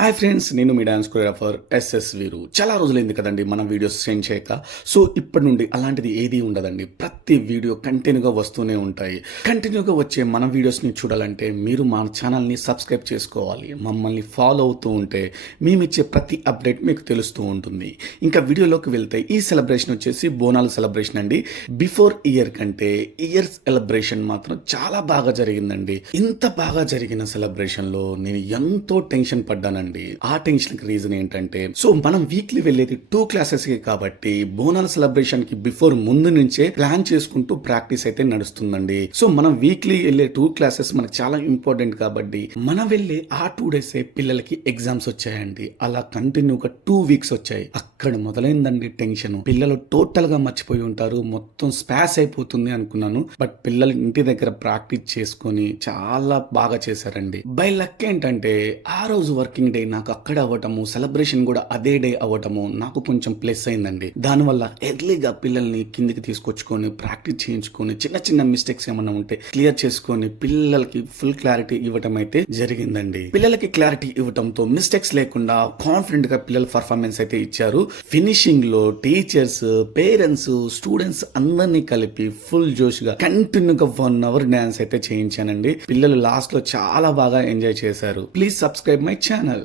Hi friends, నేను మీ dance choreographer SS వీరు. చాలా రోజులైంది కదండి మనం వీడియోస్ సెండ్ చేయక. సో ఇప్పటి నుండి అలాంటిది ఏదీ ఉండదండి. ప్రతి వీడియో కంటిన్యూగా వస్తూనే ఉంటాయి. కంటిన్యూగా వచ్చే మన వీడియోస్ని చూడాలంటే మీరు మా ఛానల్ని సబ్స్క్రైబ్ చేసుకోవాలి. మమ్మల్ని ఫాలో అవుతూ ఉంటే మేమిచ్చే ప్రతి అప్డేట్ మీకు తెలుస్తూ ఉంటుంది. ఇంకా వీడియోలోకి వెళ్తే ఈ సెలబ్రేషన్ వచ్చేసి బోనాల సెలబ్రేషన్ అండి. బిఫోర్ ఇయర్ కంటే ఇయర్ సెలబ్రేషన్ మాత్రం చాలా బాగా జరిగిందండి. ఇంత బాగా జరిగిన సెలబ్రేషన్లో నేను ఎంతో టెన్షన్ పడ్డానండి. ఆ టెన్షన్ కి రీజన్ ఏంటంటే, సో మనం వీక్లీ వెళ్ళేది 2 క్లాసెస్ కి కాబట్టి బోనాల సెలబ్రేషన్ కి బిఫోర్ ముందు నుంచే ప్లాన్ చేసుకుంటూ ప్రాక్టీస్ అయితే నడుస్తుందండి. సో మనం వీక్లీ వెళ్ళే 2 క్లాసెస్ మనకు చాలా ఇంపార్టెంట్ కాబట్టి మనం వెళ్ళే ఆ 2 డేస్ పిల్లలకి ఎగ్జామ్స్ వచ్చాయండి. అలా కంటిన్యూగా 2 వీక్స్ వచ్చాయి. అక్కడ మొదలైందండి టెన్షన్. పిల్లలు టోటల్ గా మర్చిపోయి ఉంటారు, మొత్తం స్పాస్ అయిపోతుంది అనుకున్నాను. బట్ పిల్లలు ఇంటి దగ్గర ప్రాక్టీస్ చేసుకొని చాలా బాగా చేశారండి. బై లక్ ఏంటంటే ఆ రోజు వర్కింగ్ డే నాకు అక్కడ అవ్వటము, సెలబ్రేషన్ కూడా అదే డే అవ్వటము నాకు కొంచెం ప్లస్ అయిందండి. దానివల్ల ఎర్లీగా పిల్లల్ని కిందికి తీసుకొచ్చుకొని ప్రాక్టీస్ చేయించుకొని చిన్న చిన్న మిస్టేక్స్ ఏమన్నా ఉంటే క్లియర్ చేసుకొని పిల్లలకి ఫుల్ క్లారిటీ ఇవ్వటం అయితే జరిగిందండి. పిల్లలకి క్లారిటీ ఇవ్వటంతో మిస్టేక్స్ లేకుండా కాన్ఫిడెంట్ గా పిల్లల పర్ఫార్మెన్స్ అయితే ఇచ్చారు. ఫినిషింగ్ లో టీచర్స్, పేరెంట్స్, స్టూడెంట్స్ అందరినీ కలిపి ఫుల్ జోష్ గా కంటిన్యూగా 1 అవర్ డాన్స్ అయితే చేయించానండి. పిల్లలు లాస్ట్ లో చాలా బాగా ఎంజాయ్ చేశారు. Please subscribe my channel.